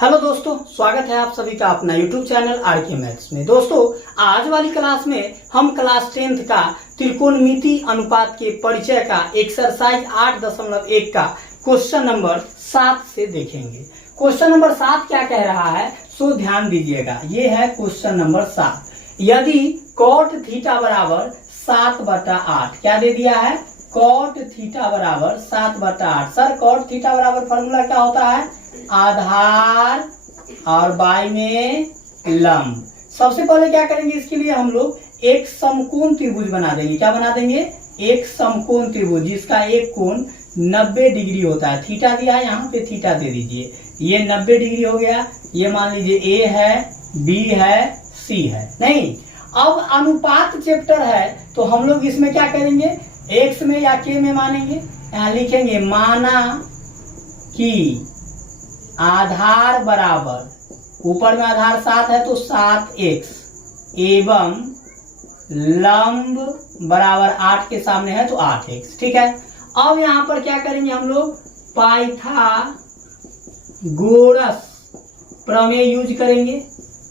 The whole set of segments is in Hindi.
हेलो दोस्तों, स्वागत है आप सभी का अपना यूट्यूब चैनल आरके मैथ्स में। दोस्तों, आज वाली क्लास में हम क्लास 10th का त्रिकोणमिति अनुपात के परिचय का एक्सरसाइज 8.1 का क्वेश्चन नंबर 7 से देखेंगे। क्वेश्चन नंबर 7 क्या कह रहा है, सो ध्यान दीजिएगा। ये है क्वेश्चन नंबर 7। यदि कॉट थीटा बराबर 7/8, क्या दे दिया है, कॉट थीटा बराबर 7/8। सर कॉट थीटा बराबर फॉर्मूला क्या होता है, आधार और बाई में लंब। सबसे पहले क्या करेंगे, इसके लिए हम लोग एक समकोण त्रिभुज बना देंगे। क्या बना देंगे, एक समकोण त्रिभुज जिसका एक कोण 90 डिग्री होता है। थीटा दिया है, यहाँ पे थीटा दे दीजिए। ये 90 डिग्री हो गया। ये मान लीजिए ए है, बी है, सी है। नहीं, अब अनुपात चैप्टर है तो हम लोग इसमें क्या करेंगे, एक्स में या के में मानेंगे। यहाँ लिखेंगे माना कि आधार बराबर, ऊपर में आधार 7 है तो 7x एवं लंब बराबर 8 के सामने है तो 8x। ठीक है, अब यहाँ पर क्या करेंगे हम लोग, पाइथागोरस प्रमेय यूज करेंगे।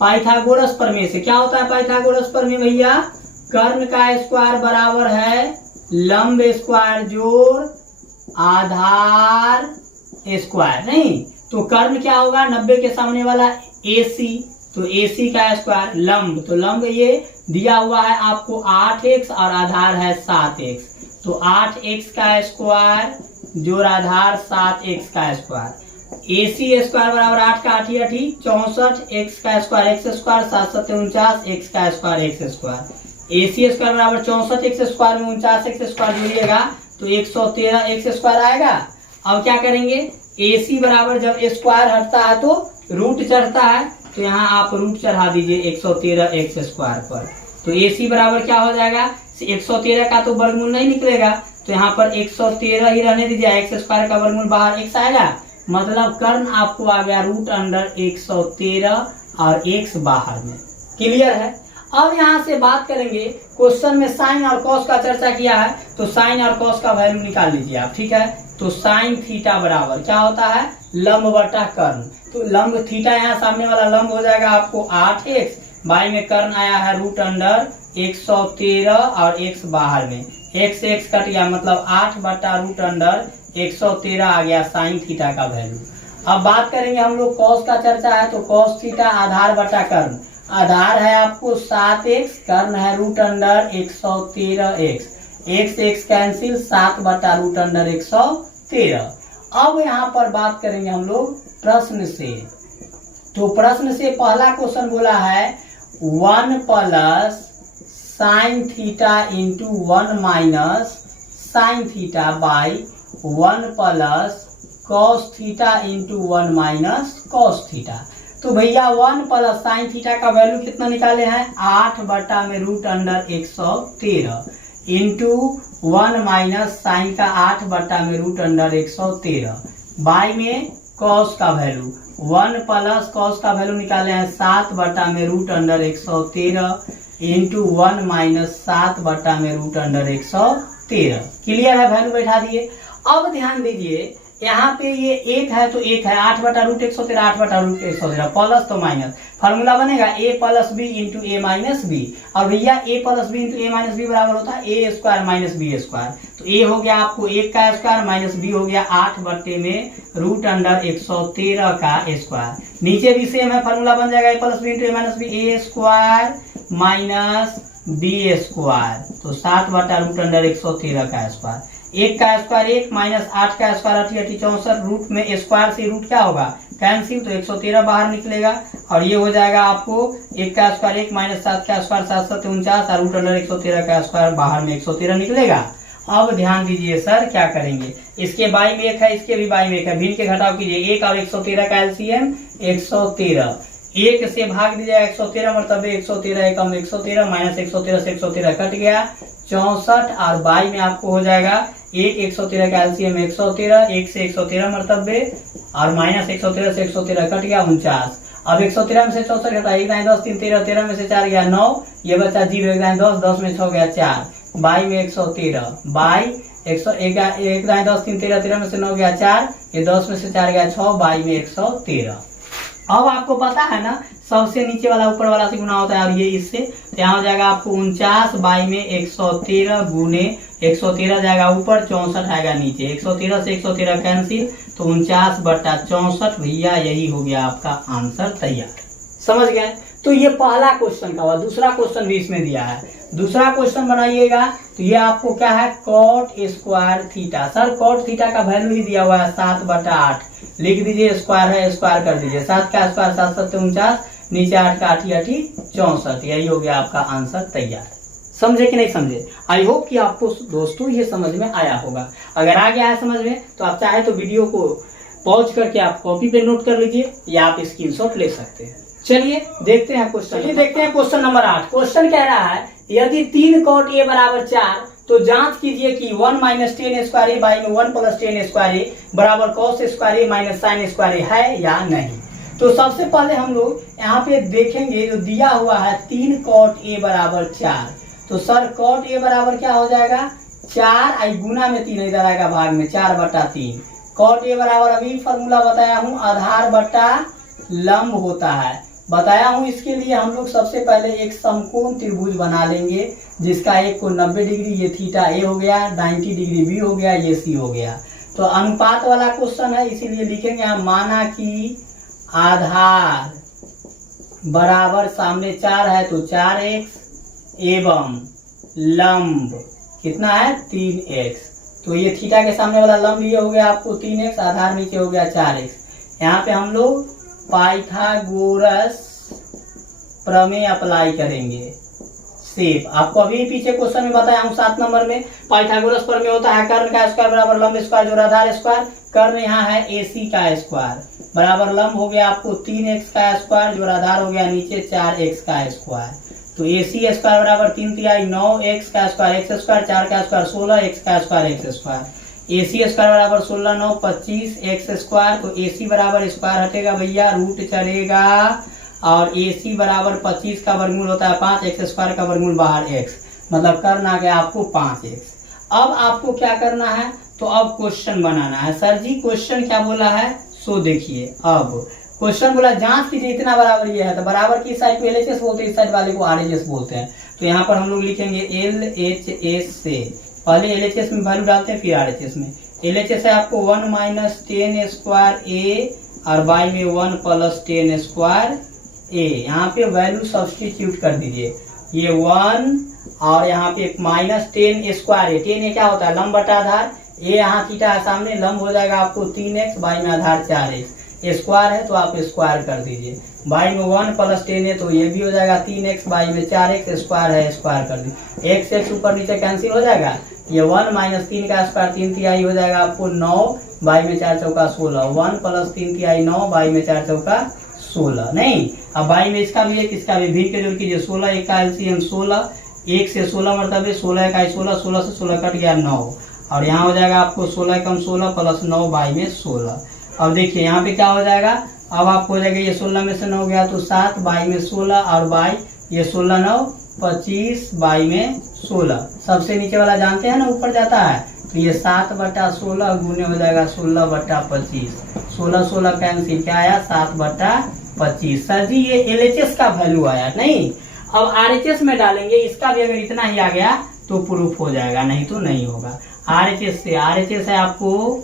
पाइथागोरस प्रमेय से क्या होता है, पाइथागोरस प्रमेय भैया, कर्ण का स्क्वायर बराबर है लंब स्क्वायर जोड़ आधार स्क्वायर। नहीं तो कर्ण क्या होगा, 90 के सामने वाला AC, तो AC का स्क्वायर, लंब तो लंब ये दिया हुआ है आपको 8x और आधार है 7x, तो 8x का स्क्वायर जोड़ आधार 7x का स्क्वायर। AC स्क्वायर बराबर 8 का 8 8 64, x का स्क्वायर x स्क्वायर 7 7 49, x का square x square. AC square बराबर 64 x स्क्वायर में 49 x स्क्वायर जोड़िएगा तो 113 x स्क्वायर आएगा। अब क्या करेंगे, AC बराबर जब स्क्वायर हटता है तो रूट चढ़ता है, तो यहाँ आप रूट चढ़ा दीजिए 113 x स्क्वायर पर। तो AC बराबर क्या हो जाएगा, 113 का तो वर्गमूल नहीं निकलेगा, तो यहाँ पर 113 ही रहने दीजिए। x स्क्वायर का वर्गमूल बाहर x आएगा, मतलब कर्ण आपको आ गया रूट अंडर 113 और x बाहर में। क्लियर है। अब यहाँ से बात करेंगे, क्वेश्चन में साइन और कॉस का चर्चा किया है तो साइन और कॉस का वैल्यू निकाल लीजिए आप। ठीक है, तो साइन थीटा बराबर क्या होता है, लंब बटा कर्ण। तो लंब थीटा, यहाँ सामने वाला लंब हो जाएगा आपको 8x, बाई में कर्ण आया है रूट अंडर 113 और x बाहर में, x कट गया, मतलब 8/रूट अंडर 113 आ गया साइन थीटा का वैल्यू। अब बात करेंगे हम लोग कॉस का चर्चा है, तो कॉस थीटा आधार बटा कर्ण। आधार है आपको 7x, कर्ण है root under 113x, x cancel 7/रूट अंडर 113। अब यहाँ पर बात करेंगे हम लोग प्रश्न से। तो प्रश्न से पहला क्वेश्चन बोला है 1 plus sign theta into 1 minus sine theta by 1 plus cos theta into 1 minus cos theta. तो भैया 1 प्लस साइन थीटा का वैल्यू कितना निकाले हैं, 8 में root under 113 into 1 minus sine का 8 में रूट अंडर 113 बाई में कॉस का वैल्यू 1 प्लस कॉस का वैल्यू निकाले हैं 7 में रूट अंडर 113 इंटू 1 माइनस 7 में रूट अंडर 113। क्लियर है, वैल्यू बैठा दिए। अब ध्यान दीजिए, यहाँ पे ये एक है तो एक है, 8/रूट 113 8/रूट 113 प्लस तो माइनस, फार्मूला बनेगा a plus B into a minus B. और भैया a plus B into a minus B बराबर होता है a square minus B square. तो a हो गया आपको 1 का स्क्वायर माइनस b हो गया 8 में रूट अंडर 113 का स्क्वायर। नीचे भी सेम है, फार्मूला बन जाएगा a plus B into a minus B, a square minus B square, तो 7/रूट अंडर 113 का स्क्वायर। 1 का स्क्वायर 1 माइनस 8 का स्क्वायर 8 8 64, रूट में स्क्वायर से रूट क्या होगा, कैंसिल, तो 113 बाहर निकलेगा। और ये हो जाएगा आपको 1 का स्क्वायर 1 माइनस 7 का स्क्वायर 7 7 49 और रूट अंडर 113 का स्क्वायर बाहर में 113 निकलेगा। अब ध्यान दीजिए सर क्या करेंगे, इसके बाई में 1 है, इसके भी बाई में 1 है, भिन्न के घटाव कीजिए। 1 और 113 का एलसीएम 113, 1 से भाग दीजिएगा 113, मतलब 113 एकम 113 माइनस 113 से 113 कट गया 64, और बाई में आपको हो जाएगा 1 113 का एलसीएम 113, 1 से 113 मरतबे और माइनस 113 से 113 कट गया 49। अब 113 में से 64 घटा 1 10 3 13, 13 में से 4 गया 9, ये बचा 0 1 10 10 में 6 गया 4, बाई में 113 बाई 1 10 3 13, 13 में से 9 गया 4, ये 10 में से 4 गया 6, बाई में 113। अब आपको पता है ना, सबसे नीचे वाला ऊपर वाला से गुना होता है और ये इससे, तो यहाँ हो जाएगा आपको 49 बाई में 113 गुने 113 जाएगा ऊपर, 64 आएगा नीचे, 113 से 113 कैंसिल, तो 49/64 भैया, यही हो गया आपका आंसर तैयार। समझ गए? तो ये पहला क्वेश्चन का हुआ। दूसरा क्वेश्चन भी इसमें दिया है, दूसरा क्वेश्चन बनाइएगा। तो ये आपको क्या है, cot square theta. Sir cot theta का वैल्यू ही दिया हुआ है 7/8, लिख दीजिए, स्क्वायर है स्क्वायर कर दीजिए, 7 का स्क्वायर 7 7 49, नीचे 8 का 8 8 64, यही हो गया आपका आंसर तैयार। समझे कि नहीं समझे? आई होप कि आपको दोस्तों ये समझ में आया होगा। अगर आ गया है समझ में, तो आप चाहे तो वीडियो को पॉज करके आप कॉपी पे नोट कर लीजिए या आप स्क्रीनशॉट ले सकते हैं। चलिए देखते हैं क्वेश्चन। चलिए देखते हैं क्वेश्चन नंबर 8। क्वेश्चन कह रहा है, यदि 3 cot a बराबर 4, तो जांच कीजिए कि 1 - 10 स्क्वायर a बाई में 1 + 10 स्क्वायर a बराबर cos square a minus sine square a है या नहीं। तो सबसे पहले हम लोग यहाँ पे देखेंगे, जो दिया हुआ है 3 cot a बराबर 4, तो सर cot a बराबर क्या हो जाएगा, 4 आई गुना में 3 इधर आएगा भाग में, 4/3। cot a बराबर अभी फॉर्मूला बताया हूँ, आधार बटा लंब होता है, बताया हूँ। इसके लिए हम लोग सबसे पहले एक समकोण त्रिभुज बना लेंगे, जिसका एक को 90 डिग्री, ये थीटा ए हो गया, 90 डिग्री बी हो गया, ये सी हो गया। तो अनुपात वाला क्वेश्चन है, इसीलिए लिखेंगे हम, माना कि आधार बराबर सामने 4 है तो 4x एवं लंब कितना है 3x। तो ये थीटा के सामने वाला लंब ये हो गया आपको 3x, आधार नीचे हो गया 4x। यहाँ पे हम लोग पाइथागोरस प्रमेय अप्लाई करेंगे। सेफ आपको अभी पीछे क्वेश्चन में बताया हूँ 7 नंबर में, पाइथागोरस प्रमेय होता है कर्ण का स्क्वायर बराबर लंब स्क्वायर जोड़ आधार स्क्वायर। कर्ण यहाँ है AC का स्क्वायर बराबर लंब हो गया आपको 3x का स्क्वायर जोड़ आधार हो गया नीचे 4x का स्क्वायर। तो AC स्क्वायर बराबर 3 तिहाई 9x का स्क्वायर x स्क्वायर, 4 का स्क्वायर 16, x का square x square. AC square बराबर 16 9 25 x स्क्वायर। तो AC बराबर स्क्वायर हटेगा भैया, रूट चढ़ेगा, और AC बराबर 25 का वर्गमूल होता है 5, x स्क्वायर का वर्गमूल बाहर x, मतलब कर्ण आ गया आपको 5x। अब आपको क्या करना है, तो अब क्वेश्चन बनाना है। सर जी क्वेश्चन क्या बोला है, सो देखिए। अब क्वेश्चन बोला जांच कीजिए इतना बराबर ये है, तो बराबर की साइड को LHS बोलते हैं, इस साइड वाले को RHS बोलते हैं। तो यहाँ पर हम लोग लिखेंगे LHS से, पहले LHS में वैल्यू डालते हैं फिर RHS में। LHS है आपको 1 - 10 स्क्वायर a और बाई में 1 + 10 स्क्वायर a। यहाँ पे वैल्यू सब्स्टिट्यूट कर दीजिए, ये 1 और यहाँ पे -10 स्क्वायर है, 10 क्या होता है लंब बटा आधार, ये यहाँ थीटा है सामने, लंब हो जाएगा आपको 3x बाई में आधार 4x, स्क्वायर है तो आप स्क्वायर कर दीजिए, बाई में 1 + 10 है तो ये भी हो जाएगा 3x बाई में 4x, स्क्वायर है स्क्वायर कर दीजिए, x x ऊपर नीचे कैंसिल हो जाएगा, ये 1 - 3 का स्क्वायर 3 तिहाई हो जाएगा आपको 9 बाई में 4 चौका 16, 1 + 3 तिहाई 9 बाई में 4 चौका 16। नहीं, अब बाई में इसका भी एक इसका भी भिन्न के जोड़ कीजिए, 16 1 का LCM 16, 1 से 16 मरतबे 16 1 16, 16 से 16 कट गया 9, और यहाँ हो जाएगा आपको 16 कम 16 + 9 बाई में 16। अब देखिए यहाँ पे क्या हो जाएगा, अब आपको हो जाएगा ये 16 में से 9 गया तो 7 बाई में 16, और बाई ये 16 9 25 बाई में 16, सबसे नीचे वाला जानते हैं ना ऊपर जाता है, तो ये 7/16 गुने हो जाएगा 16/25, 16 16 कैंसिल, क्या आया 7/25। सर जी ये LHS का वैल्यू आया नहीं, अब RHS में डालेंगे, इसका भी अगर इतना ही आ गया तो प्रूफ हो जाएगा, नहीं तो नहीं होगा। RHS से, RHS है आपको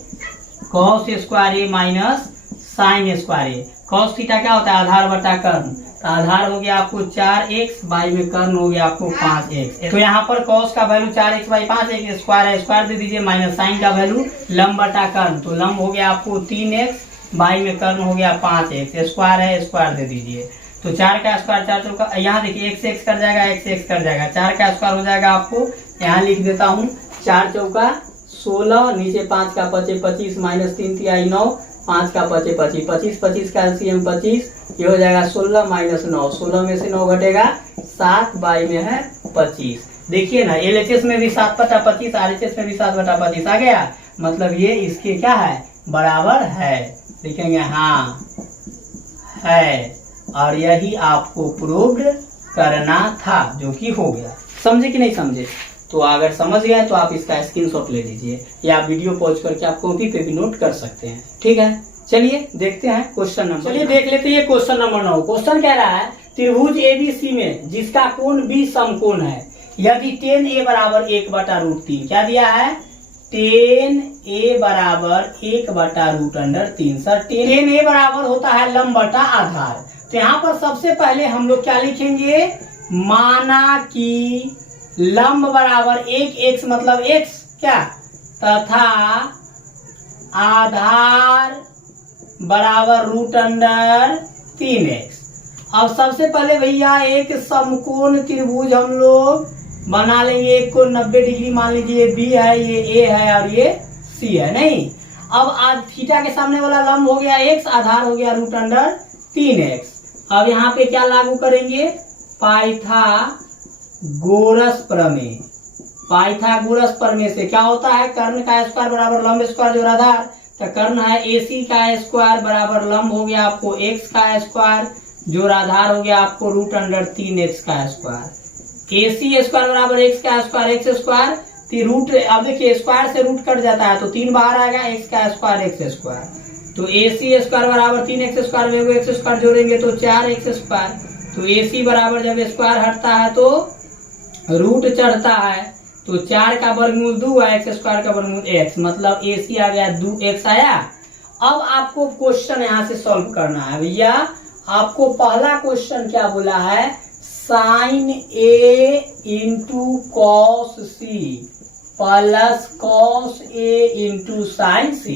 cos square a minus sine square a। cos theta क्या होता है आधार बटा कर्ण, तो आधार हो गया आपको 4x बाई में कर्ण हो गया आपको 5x। तो यहाँ पर cos का value 4x by 5x, square है स्क्वायर दे दीजिए, माइनस साइन का वैल्यू लंब बटा कर्ण, तो लंब हो गया आपको 3x बाई में कर्ण हो गया 5x, स्क्वायर है स्क्वायर दे दीजिए। तो 4 का स्क्वायर 4 चौका, यहाँ देखिए x x कर जाएगा, x x कर जाएगा, 4 का स्क्वायर हो जाएगा आपको, यहाँ लिख देता हूँ 4 चौका 16, नीचे 5 का 25 25 माइनस 3 तिहाई 9, 5 का 25 25 25 25 का LCM 25, ये हो जाएगा 16 माइनस 9, 16 में से 9 घटेगा 7 बाई में है 25। देखिए ना LHS में भी 7/25, RHS में भी 7/25 आ गया, मतलब ये इसके क्या है बराबर है, लिखेंगे हाँ है, और यही आपको प्रूव्ड करना था, जो कि हो गया। समझे कि नहीं समझे? तो अगर समझ गए तो आप इसका स्क्रीनशॉट ले लीजिए, या वीडियो पॉज करके आप कॉपी पे भी नोट कर सकते हैं, ठीक है। चलिए देखते हैं क्वेश्चन नंबर, चलिए देख लेते हैं क्वेश्चन नंबर 9। क्वेश्चन कह रहा है त्रिभुज एबीसी में जिसका कोण बी समकोण है यदि tan a बराबर 1/√3, क्या दिया है, tan a बराबर 1/√3। सर tan a बराबर होता है लंब बटा आधार। तो यहाँ पर सबसे पहले हम लोग क्या लिखेंगे, माना कि लंब बराबर 1x मतलब x क्या, तथा आधार बराबर √3x। अब सबसे पहले भैया एक समकोण त्रिभुज हम लोग बना लेंगे। एक को 90 डिग्री मान लीजिए, बी है, ये a है और ये c है। नहीं, अब थीटा के सामने वाला लंब हो गया x, आधार हो गया √3x। अब यहाँ पे क्या लागू करेंगे, पाइथागोरस प्रमेय। पाइथागोरस प्रमेय से क्या होता है, कर्ण का स्क्वायर बराबर लंब स्क्वायर जोड़ आधार। तो कर्ण है AC का स्क्वायर बराबर लंब हो गया आपको x का स्क्वायर जोड़ आधार हो गया आपको √3x का स्क्वायर। AC स्क्वायर बराबर x का स्क्वायर, x स्क्वायर रूट, अब देखिए स्क्वायर से रूट कट जाता है तो 3 बाहर आएगा, x का स्क्वायर x स्क्वायर। तो AC स्क्वायर बराबर 3x स्क्वायर में x स्क्वायर जोड़ेंगे तो 4x स्क्वायर। तो AC बराबर जब स्क्वायर हटता है तो रूट चढ़ता है, तो 4 का वर्गमूल 2 है, x स्क्वायर का वर्गमूल x, मतलब AC आ गया 2x आया। अब आपको क्वेश्चन यहाँ से सॉल्व करना है भैया। आपको पहला क्वेश्चन क्या बोला है, sine A into cos C plus cos A into sine C।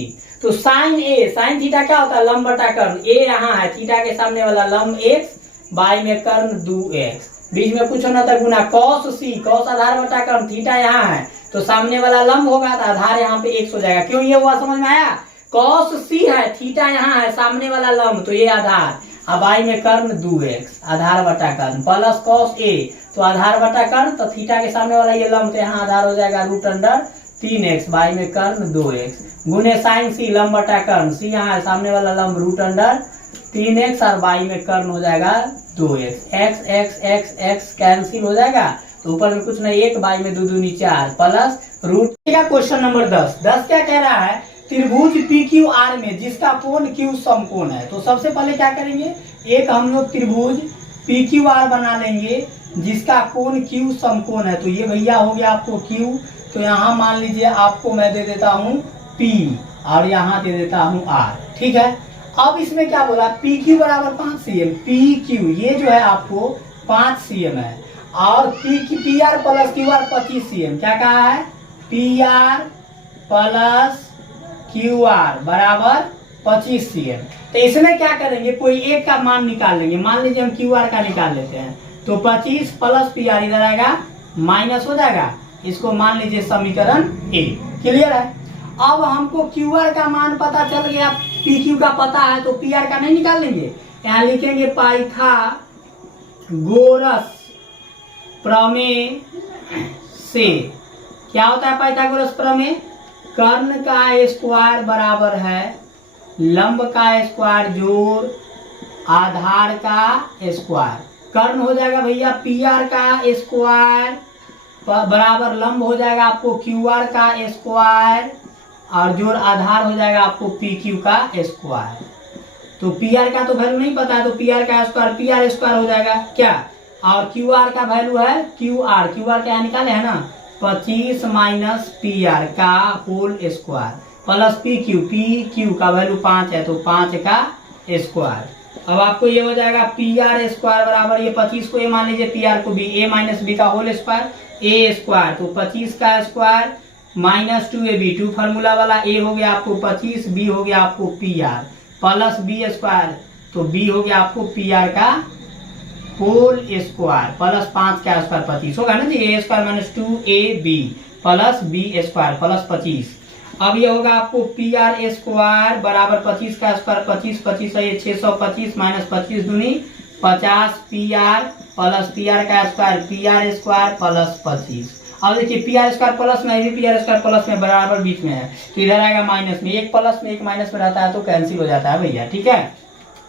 तो साइन A, साइन थीटा क्या होता है, लंब बटा कर्ण। A यहाँ है, थीटा के सामने वाला लंब x, बाई में कर्ण 2x, बीच में कुछ होना था गुना। कॉस C, कॉस आधार बटा कर्ण, थीटा यहाँ है तो सामने वाला लंब होगा तो आधार यहाँ पे x हो जाएगा। क्यों ये हुआ समझ में आया, कॉस C है, थीटा यहाँ है, सामने वाला लंब तो ये आधार, अब आई में कर्ण 2x आधार बटा कर्ण प्लस कॉस A, तो आधार बटा कर्ण, तो थीटा के सामने वाला ये लंब तो यहाँ आधार हो जाएगा √3x बाई में कर्ण 2x गुने साइन C लंब बटा कर्ण, C यहाँ है, सामने वाला लंब √3x और बाई में कर्ण हो जाएगा 2x। x x x x cancel हो जाएगा तो ऊपर में कुछ नहीं, 1 बाई में 2 दूनी 4 प्लस रूट का। क्वेश्चन नंबर 10 क्या कह रहा है, त्रिभुज PQR में जिसका कोण Q समकोण है। तो सबसे पहले क्या करेंगे, एक हम लोग त्रिभुज PQR बना लेंगे जिसका कोण Q समकोण है। तो ये भैया हो गया आपको Q, तो यहाँ मान लीजिए आपको मैं दे देता हूँ P और यहाँ दे देता हूँ R, ठीक है। अब इसमें क्या बोला, PQ बराबर 5 cm, PQ ये जो है आपको 5 cm है और PR प्लस QR 25 cm, क्या कहा है, PR प्लस QR बराबर 25 cm। तो इसमें क्या करेंगे, कोई एक का मान निकाल लेंगे। मान लीजिए हम QR का निकाल लेते हैं, तो 25 प्लस PR इधर आएगा माइनस हो जाएगा, इसको मान लीजिए समीकरण A। क्लियर है। अब हमको QR का मान पता चल गया, PQ का पता है, तो PR का नहीं निकाल लेंगे। यहाँ लिखेंगे पाइथागोरस प्रमेय से क्या होता है, पाइथागोरस प्रमेय, कर्ण का स्क्वायर बराबर है लंब का स्क्वायर जोड़ आधार का स्क्वायर। कर्ण हो जाएगा भैया PR का स्क्वायर बराबर लंब हो जाएगा आपको QR का स्क्वायर और जोड़ आधार हो जाएगा आपको PQ का स्क्वायर। तो PR का तो वैल्यू नहीं पता है, तो PR का स्क्वायर PR स्क्वायर हो जाएगा क्या, और QR का वैल्यू है QR क्या निकाले है ना, 25 माइनस PR का होल स्क्वायर प्लस PQ का वैल्यू 5 है तो 5 का स्क्वायर। अब आपको ये हो जाएगा PR स्क्वायर बराबर, ये 25 को A मान लीजिए, PR को B, A माइनस B का होल स्क्वायर A स्क्वायर, तो 25 का स्क्वायर माइनस 2AB, 2 फार्मूला वाला, A हो गया आपको 25, B हो गया आपको PR प्लस B स्क्वायर, तो B हो गया आपको PR का होल स्क्वायर प्लस 5 का स्क्वायर 25 होगा ना जी, A square minus 2AB plus B square plus 25। अब ये होगा आपको PR स्क्वायर बराबर 25 का स्क्वायर 25 है, ये 625 माइनस 25 दूनी 50 PR प्लस PR का स्क्वायर PR स्क्वायर प्लस 25। अब देखिए PR स्क्वायर प्लस में, भी PR स्क्वायर प्लस में बराबर बीच में है, तो इधर आएगा माइनस में, एक प्लस में एक माइनस में रहता है तो कैंसिल हो जाता है भैया, ठीक है।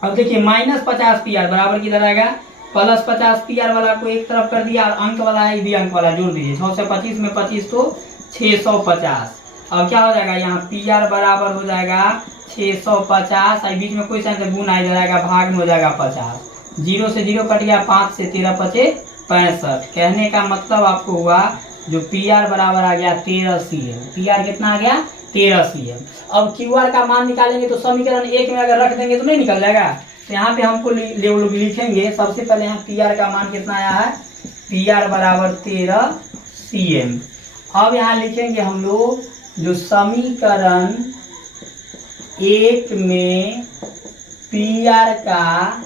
अब देखिए माइनस 50 PR बराबर किधर आएगा, प्लस 50 PR वाला को एक तरफ कर दिया और अंक वाला है, यदि अंक वाला जोड़ दीजिए, 6 से 25 में 25 तो 650। और क्या हो जाएगा यहाँ पी आर बराबर हो जाएगा 650, और बीच में कोई साइन गुना आ जाएगा, भाग में हो जाएगा 50, 0 से 0 कट गया, 5 से 13 बचे 65। कहने का मतलब आपको हुआ जो पी आर बराबर आ गया 13 CM। पी आर कितना आ गया 13 CM। अब क्यू आर का मान निकालेंगे तो समीकरण 1 में अगर रख देंगे तो नहीं निकल जाएगा। तो यहाँ पे हमको लोग लिखेंगे, सबसे पहले यहाँ पी आर का मान कितना आया है, पी आर बराबर 13 CM। अब यहाँ लिखेंगे हम लोग जो समीकरण 1 में पी आर का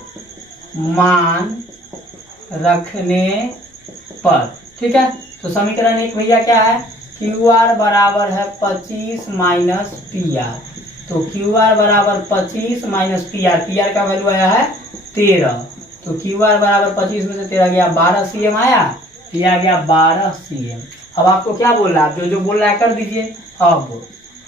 मान रखने पर, ठीक है। तो समीकरण 1 भैया क्या है, क्यू आर बराबर है 25 माइनस पी आर। तो क्यू आर बराबर 25 minus P R, P R का वैल्यू आया है 13, तो क्यू आर बराबर 25 में से 13 गया 12 CM आया, ये आ गया 12 CM। अब आपको क्या बोल रहा है, जो बोल रहा है कर दीजिए। अब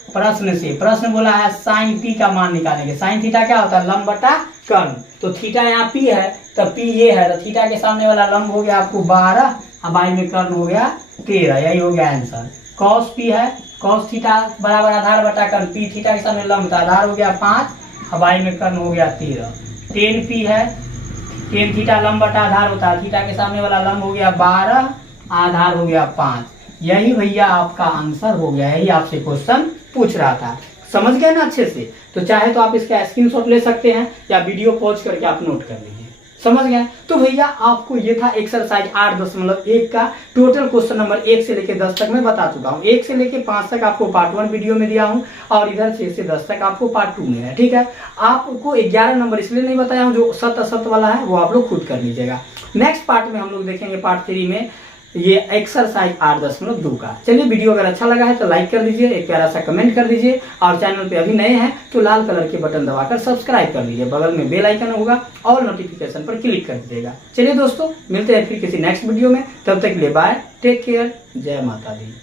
प्रश्न बोला है साइन पी का मान निकालेंगे। साइन थीटा क्या होता है, लंब बटा कर्ण। तो थीटा यहाँ पी है, तो पी ये है, तो थीटा के सामने वाला लंब हो गया आपको 12, अब बाई में कर्ण हो गया 13, यही हो गया आंसर। कॉस पी है, कॉस थीटा बराबर आधार बटा कर्ण, पी थीटा के सामने लंब था, आधार हो गया 5, अब बाई में कर्ण हो गया 13। टेन पी है, टेन थीटा लंब बटा आधार होता है, थीटा के सामने वाला लंब हो गया 12, आधार हो गया 5। यही भैया आपका आंसर हो गया, यही आपसे क्वेश्चन पूछ रहा था। समझ गए ना अच्छे से? तो चाहे तो आप इसका स्क्रीनशॉट ले सकते हैं या वीडियो पॉज करके आप नोट कर लीजिए। समझ गए? तो भैया आपको ये था एक्सरसाइज 8.1 का टोटल क्वेश्चन नंबर 1 से लेके 10 तक मैं बता चुका हूँ। 1 से लेके 5 तक आपको पार्ट 1 वीडियो में दिया हूँ और इधर 6 से 10 तक आपको पार्ट 2 में है, ठीक है। आपको 11 नंबर इसलिए नहीं बताया हूँ, जो सत असत वाला है वो आप लोग खुद कर लीजिएगा। नेक्स्ट पार्ट में हम लोग देखेंगे पार्ट 3 में ये एक्सरसाइज 8.2 का। चलिए, वीडियो अगर अच्छा लगा है तो लाइक कर दीजिए, एक प्यारा सा कमेंट कर दीजिए, और चैनल पे अभी नए हैं तो लाल कलर के बटन दबाकर सब्सक्राइब कर लीजिए, बगल में बेल आइकन होगा और नोटिफिकेशन पर क्लिक कर दीजिएगा। चलिए दोस्तों, मिलते हैं फिर किसी नेक्स्ट वीडियो में, तब तक के लिए बाय, टेक केयर, जय माता दी।